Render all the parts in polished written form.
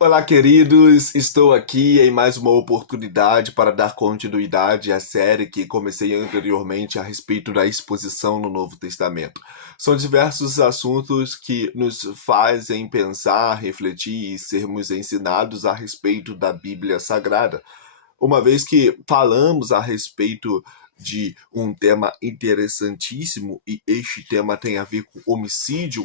Olá, queridos! Estou aqui em mais uma oportunidade para dar continuidade à série que comecei anteriormente a respeito da exposição no Novo Testamento. São diversos assuntos que nos fazem pensar, refletir e sermos ensinados a respeito da Bíblia Sagrada. Uma vez que falamos a respeito de um tema interessantíssimo, e este tema tem a ver com homicídio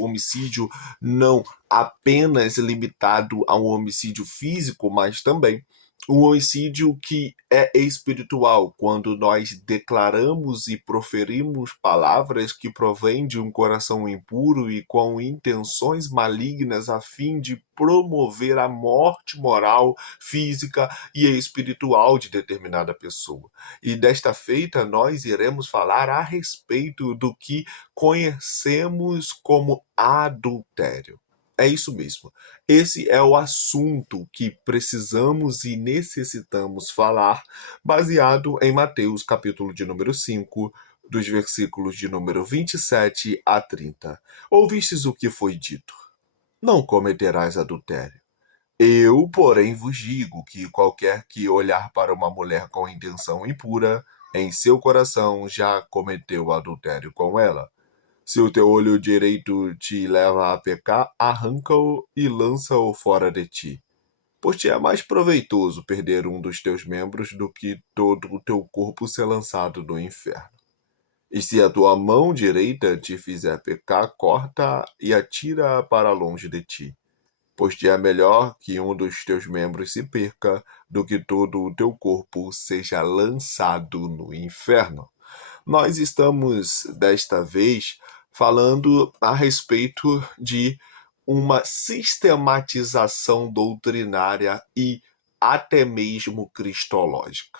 não apenas limitado a um homicídio físico, mas também um homicídio que é espiritual, quando nós declaramos e proferimos palavras que provêm de um coração impuro e com intenções malignas a fim de promover a morte moral, física e espiritual de determinada pessoa. E desta feita, nós iremos falar a respeito do que conhecemos como adultério. É isso mesmo. Esse é o assunto que precisamos e necessitamos falar, baseado em Mateus, capítulo de número 5, dos versículos de número 27 a 30. Ouvistes o que foi dito: não cometerás adultério. Eu, porém, vos digo que qualquer que olhar para uma mulher com intenção impura, em seu coração já cometeu adultério com ela. Se o teu olho direito te leva a pecar, arranca-o e lança-o fora de ti. Pois te é mais proveitoso perder um dos teus membros do que todo o teu corpo ser lançado no inferno. E se a tua mão direita te fizer pecar, corta e atira-a para longe de ti. Pois te é melhor que um dos teus membros se perca do que todo o teu corpo seja lançado no inferno. Nós estamos, desta vez, falando a respeito de uma sistematização doutrinária e até mesmo cristológica.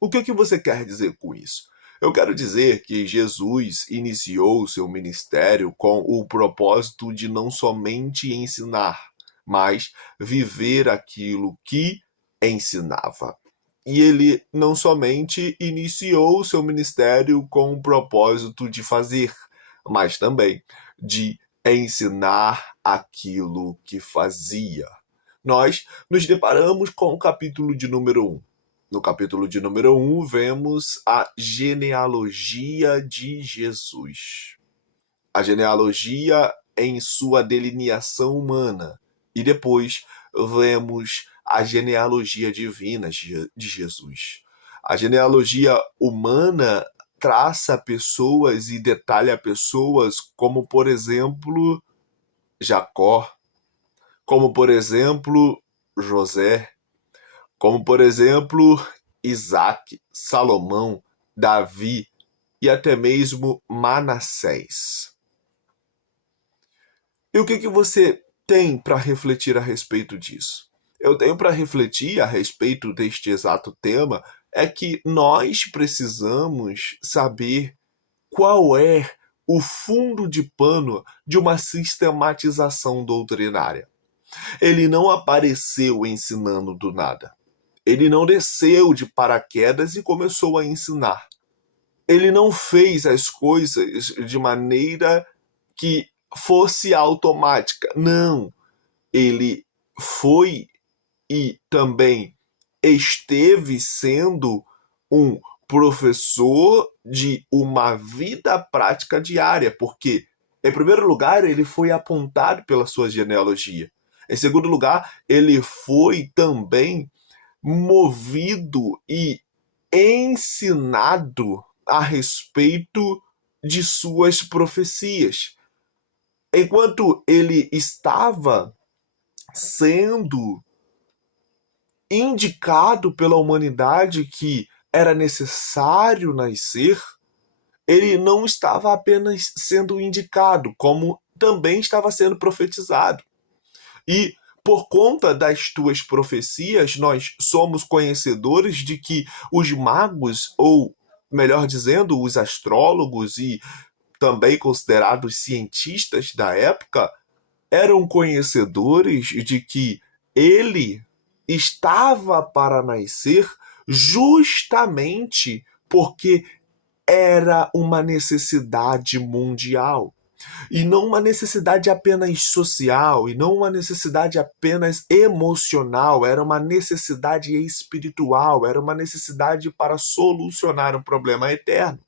O que você quer dizer com isso? Eu quero dizer que Jesus iniciou seu ministério com o propósito de não somente ensinar, mas viver aquilo que ensinava. E ele não somente iniciou seu ministério com o propósito de fazer, mas também de ensinar aquilo que fazia. Nós nos deparamos com o capítulo de número 1. No capítulo de número 1, vemos a genealogia de Jesus. A genealogia em sua delineação humana. E depois vemos a genealogia divina de Jesus. A genealogia humana traça pessoas e detalha pessoas como, por exemplo, Jacó, como, por exemplo, José, como, por exemplo, Isaac, Salomão, Davi e até mesmo Manassés. E o que você tem para refletir a respeito disso? Eu tenho para refletir a respeito deste exato tema é que nós precisamos saber qual é o fundo de pano de uma sistematização doutrinária. Ele não apareceu ensinando do nada. Ele não desceu de paraquedas e começou a ensinar. Ele não fez as coisas de maneira que fosse automática. Não. Ele foi e também esteve sendo um professor de uma vida prática diária, porque, em primeiro lugar, ele foi apontado pela sua genealogia. Em segundo lugar, ele foi também movido e ensinado a respeito de suas profecias. Enquanto ele estava sendo indicado pela humanidade que era necessário nascer, ele não estava apenas sendo indicado, como também estava sendo profetizado. E por conta das tuas profecias, nós somos conhecedores de que os magos, ou melhor dizendo, os astrólogos e também considerados cientistas da época, eram conhecedores de que ele estava para nascer justamente porque era uma necessidade mundial. E não uma necessidade apenas social, e não uma necessidade apenas emocional, era uma necessidade espiritual, era uma necessidade para solucionar um problema eterno.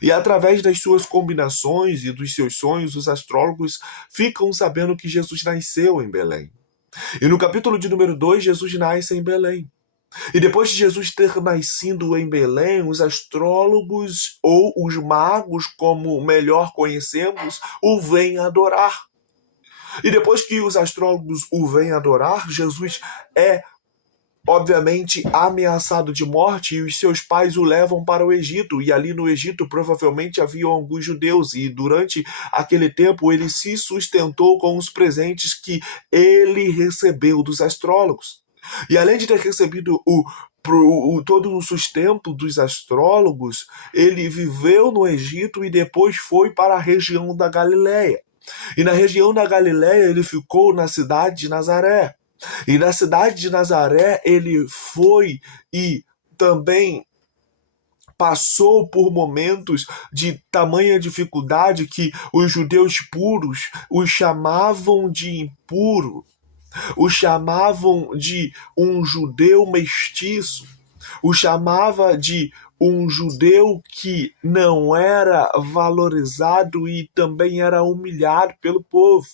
E através das suas combinações e dos seus sonhos, os astrólogos ficam sabendo que Jesus nasceu em Belém. E no capítulo de número 2, Jesus nasce em Belém. E depois de Jesus ter nascido em Belém, os astrólogos ou os magos, como melhor conhecemos, o vêm adorar. E depois que os astrólogos o vêm adorar, Jesus é obviamente ameaçado de morte e os seus pais o levam para o Egito. E ali no Egito provavelmente haviam alguns judeus e durante aquele tempo ele se sustentou com os presentes que ele recebeu dos astrólogos. E além de ter recebido todo o sustento dos astrólogos, ele viveu no Egito e depois foi para a região da Galileia. E na região da Galileia ele ficou na cidade de Nazaré. E na cidade de Nazaré ele foi e também passou por momentos de tamanha dificuldade que os judeus puros os chamavam de impuro, o chamavam de um judeu mestiço, o chamava de um judeu que não era valorizado e também era humilhado pelo povo.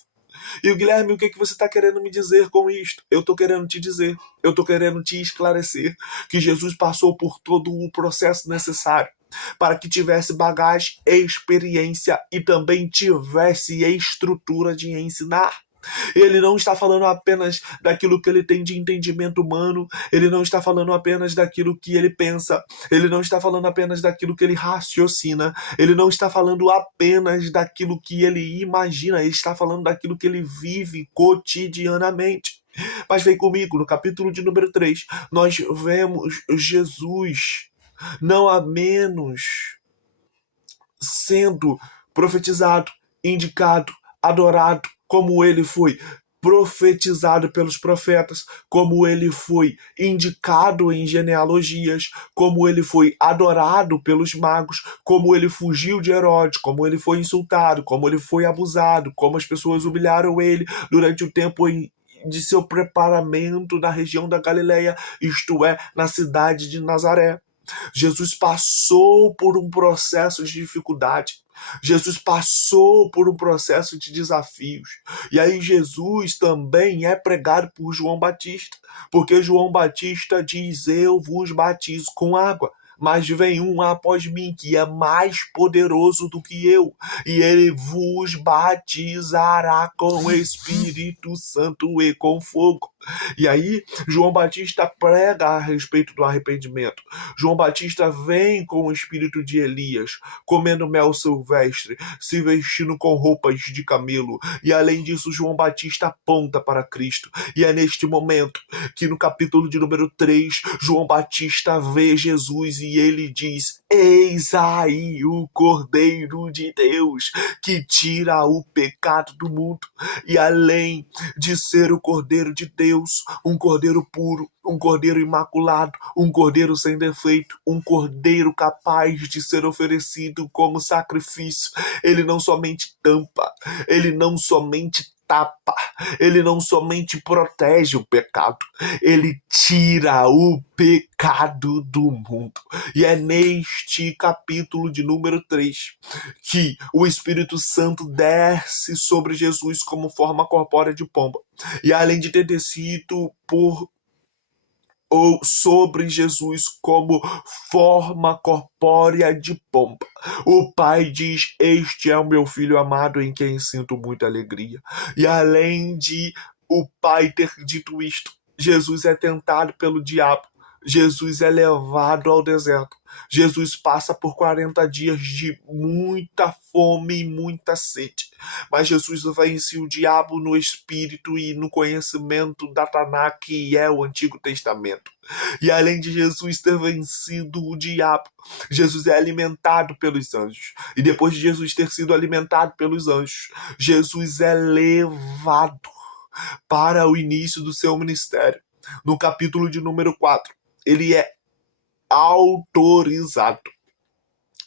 E o Guilherme, o que você está querendo me dizer com isto? Eu estou querendo te dizer, eu estou querendo te esclarecer que Jesus passou por todo o processo necessário para que tivesse bagagem, experiência e também tivesse estrutura de ensinar. Ele não está falando apenas daquilo que ele tem de entendimento humano, ele não está falando apenas daquilo que ele pensa, ele não está falando apenas daquilo que ele raciocina, ele não está falando apenas daquilo que ele imagina, ele está falando daquilo que ele vive cotidianamente. Mas vem comigo, no capítulo de número 3, nós vemos Jesus não a menos sendo profetizado, indicado, adorado, como ele foi profetizado pelos profetas, como ele foi indicado em genealogias, como ele foi adorado pelos magos, como ele fugiu de Herodes, como ele foi insultado, como ele foi abusado, como as pessoas humilharam ele durante o tempo de seu preparamento na região da Galileia, isto é, na cidade de Nazaré. Jesus passou por um processo de dificuldade. Jesus passou por um processo de desafios. E aí Jesus também é pregado por João Batista, porque João Batista diz: eu vos batizo com água, mas vem um após mim que é mais poderoso do que eu, e ele vos batizará com o Espírito Santo e com fogo. E aí João Batista prega a respeito do arrependimento. João Batista vem com o espírito de Elias, comendo mel silvestre, se vestindo com roupas de camelo. E além disso, João Batista aponta para Cristo. E é neste momento que no capítulo de número 3, João Batista vê Jesus e ele diz: eis aí o Cordeiro de Deus que tira o pecado do mundo. E além de ser o Cordeiro de Deus, um Cordeiro puro, um Cordeiro imaculado, um Cordeiro sem defeito, um Cordeiro capaz de ser oferecido como sacrifício, ele não somente tampa, ele não somente tapa, ele não somente protege o pecado, ele tira o pecado do mundo. E é neste capítulo de número 3 que o Espírito Santo desce sobre Jesus como forma corpórea de pomba. E além de ter descido ou sobre Jesus como forma corpórea de pomba, o Pai diz: este é o meu Filho amado em quem sinto muita alegria. E além de o Pai ter dito isto, Jesus é tentado pelo diabo, Jesus é levado ao deserto, Jesus passa por 40 dias de muita fome e muita sede. Mas Jesus vence o diabo no espírito e no conhecimento da Tanakh, que é o Antigo Testamento. E além de Jesus ter vencido o diabo, Jesus é alimentado pelos anjos. E depois de Jesus ter sido alimentado pelos anjos, Jesus é levado para o início do seu ministério. No capítulo de número 4, ele é autorizado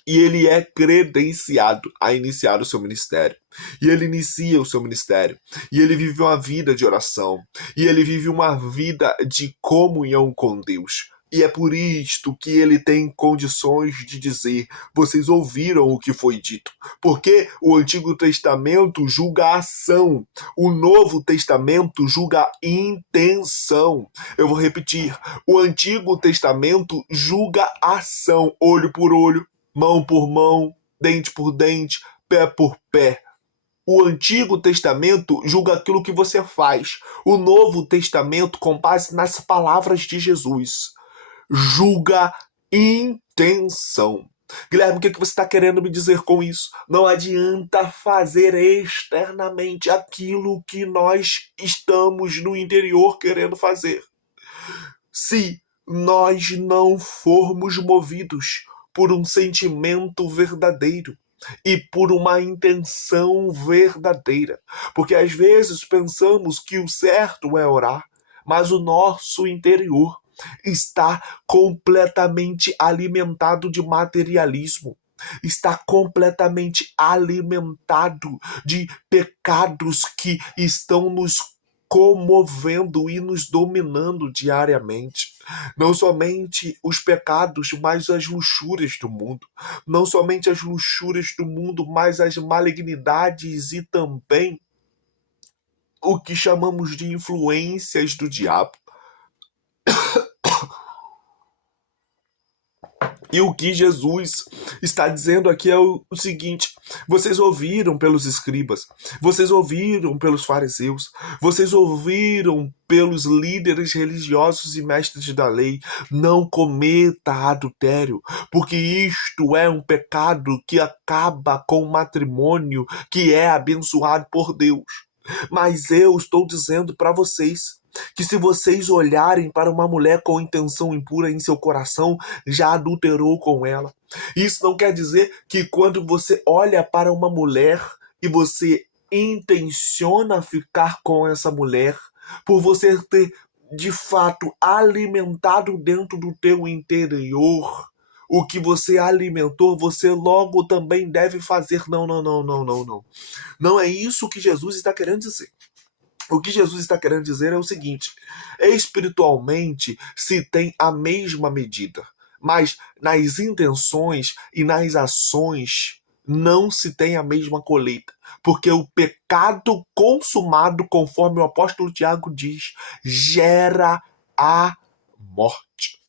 E ele é credenciado a iniciar o seu ministério. E ele inicia o seu ministério. E ele vive uma vida de oração. E ele vive uma vida de comunhão com Deus. E é por isto que ele tem condições de dizer: vocês ouviram o que foi dito. Porque o Antigo Testamento julga a ação, o Novo Testamento julga a intenção. Eu vou repetir: o Antigo Testamento julga a ação, olho por olho, mão por mão, dente por dente, pé por pé. O Antigo Testamento julga aquilo que você faz. O Novo Testamento, com base nas palavras de Jesus, julga intenção. Guilherme, o que você está querendo me dizer com isso? Não adianta fazer externamente aquilo que nós estamos no interior querendo fazer. Se nós não formos movidos por um sentimento verdadeiro e por uma intenção verdadeira. Porque às vezes pensamos que o certo é orar, mas o nosso interior está completamente alimentado de materialismo, está completamente alimentado de pecados que estão nos comovendo e nos dominando diariamente. Não somente os pecados, mas as luxúrias do mundo. Não somente as luxúrias do mundo, mas as malignidades e também o que chamamos de influências do diabo. E o que Jesus está dizendo aqui é o seguinte: vocês ouviram pelos escribas, vocês ouviram pelos fariseus, vocês ouviram pelos líderes religiosos e mestres da lei, não cometa adultério, porque isto é um pecado que acaba com o matrimônio que é abençoado por Deus. Mas eu estou dizendo para vocês que se vocês olharem para uma mulher com intenção impura em seu coração, já adulterou com ela. Isso não quer dizer que quando você olha para uma mulher e você intenciona ficar com essa mulher, por você ter de fato alimentado dentro do teu interior o que você alimentou, você logo também deve fazer. Não, não, não, não, não, não. Não é isso que Jesus está querendo dizer. O que Jesus está querendo dizer é o seguinte: espiritualmente se tem a mesma medida, mas nas intenções e nas ações não se tem a mesma colheita, porque o pecado consumado, conforme o apóstolo Tiago diz, gera a morte.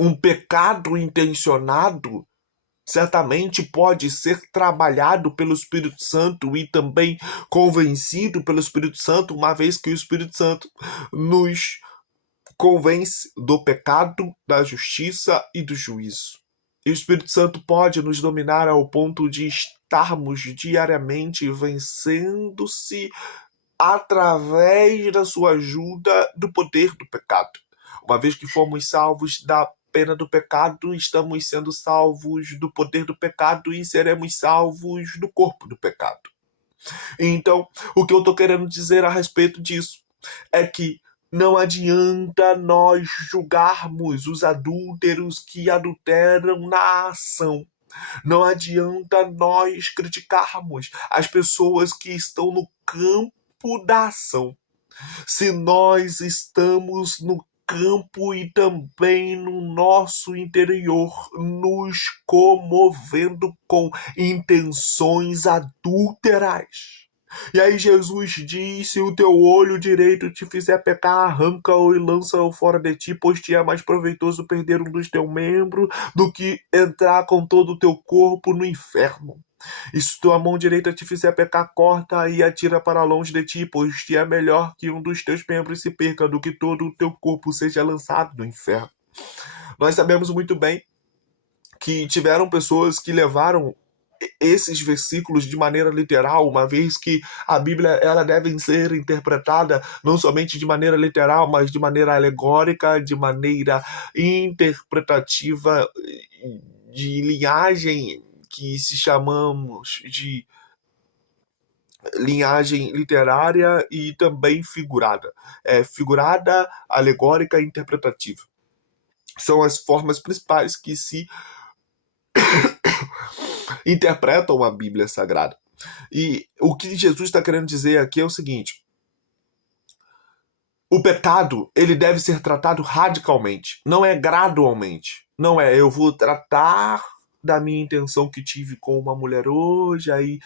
Um pecado intencionado certamente pode ser trabalhado pelo Espírito Santo e também convencido pelo Espírito Santo, uma vez que o Espírito Santo nos convence do pecado, da justiça e do juízo. E o Espírito Santo pode nos dominar ao ponto de estarmos diariamente vencendo-se através da sua ajuda do poder do pecado. Uma vez que fomos salvos da pena do pecado, estamos sendo salvos do poder do pecado e seremos salvos do corpo do pecado. Então, o que eu estou querendo dizer a respeito disso é que não adianta nós julgarmos os adúlteros que adulteram na ação. Não adianta nós criticarmos as pessoas que estão no campo da ação. Se nós estamos no campo e também no nosso interior, nos comovendo com intenções adúlteras. E aí Jesus diz: se o teu olho direito te fizer pecar, arranca-o e lança-o fora de ti, pois te é mais proveitoso perder um dos teus membros do que entrar com todo o teu corpo no inferno. E se tua mão direita te fizer pecar, corta e atira para longe de ti, pois te é melhor que um dos teus membros se perca do que todo o teu corpo seja lançado no inferno. Nós sabemos muito bem que tiveram pessoas que levaram esses versículos de maneira literal, uma vez que a Bíblia ela deve ser interpretada não somente de maneira literal, mas de maneira alegórica, de maneira interpretativa, de linhagem que se chamamos de linhagem literária e também figurada. Figurada, alegórica e interpretativa. São as formas principais que se interpretam a Bíblia Sagrada. E o que Jesus está querendo dizer aqui é o seguinte: o pecado, ele deve ser tratado radicalmente, não é gradualmente. Não é, eu vou tratar da minha intenção que tive com uma mulher hoje, aí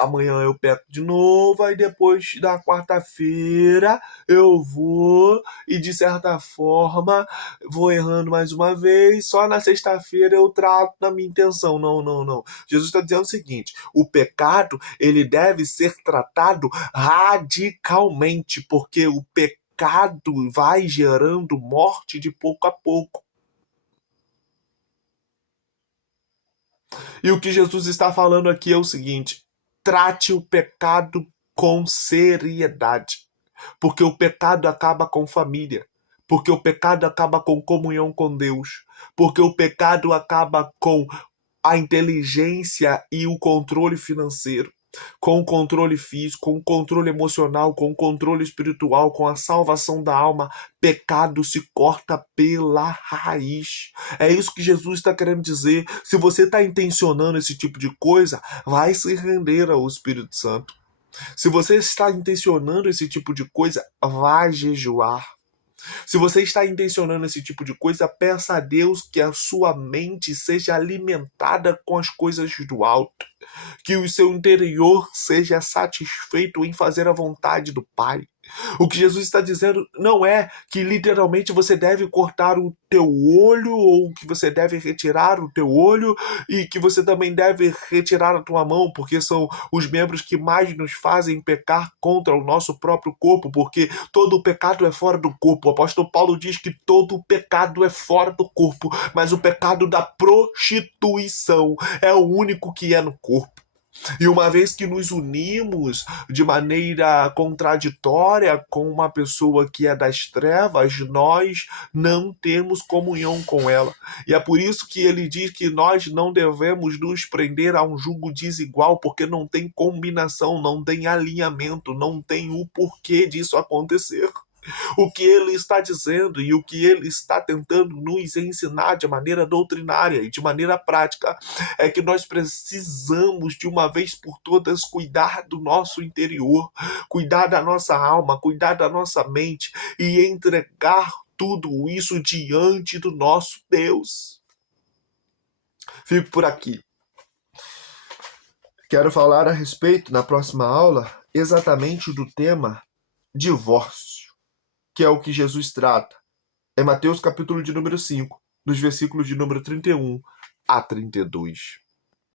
amanhã eu peco de novo, aí depois da quarta-feira eu vou e de certa forma vou errando mais uma vez, só na sexta-feira eu trato da minha intenção. Não, não, não. Jesus está dizendo o seguinte: o pecado, ele deve ser tratado radicalmente, porque o pecado vai gerando morte de pouco a pouco. E o que Jesus está falando aqui é o seguinte: trate o pecado com seriedade, porque o pecado acaba com família, porque o pecado acaba com comunhão com Deus, porque o pecado acaba com a inteligência e o controle financeiro, com o controle físico, com o controle emocional, com o controle espiritual, com a salvação da alma. Pecado se corta pela raiz. É isso que Jesus está querendo dizer. Se você está intencionando esse tipo de coisa, vai se render ao Espírito Santo. Se você está intencionando esse tipo de coisa, vai jejuar. Se você está intencionando esse tipo de coisa, peça a Deus que a sua mente seja alimentada com as coisas do alto, que o seu interior seja satisfeito em fazer a vontade do Pai. O que Jesus está dizendo não é que literalmente você deve cortar o teu olho ou que você deve retirar o teu olho e que você também deve retirar a tua mão, porque são os membros que mais nos fazem pecar contra o nosso próprio corpo, porque todo o pecado é fora do corpo. O apóstolo Paulo diz que todo o pecado é fora do corpo, mas o pecado da prostituição é o único que é no corpo. E uma vez que nos unimos de maneira contraditória com uma pessoa que é das trevas, nós não temos comunhão com ela. E é por isso que ele diz que nós não devemos nos prender a um jugo desigual, porque não tem combinação, não tem alinhamento, não tem o porquê disso acontecer. O que ele está dizendo e o que ele está tentando nos ensinar de maneira doutrinária e de maneira prática é que nós precisamos de uma vez por todas cuidar do nosso interior, cuidar da nossa alma, cuidar da nossa mente e entregar tudo isso diante do nosso Deus. Fico por aqui. Quero falar a respeito, na próxima aula, exatamente do tema divórcio, que é o que Jesus trata. É Mateus capítulo de número 5, dos versículos de número 31 a 32.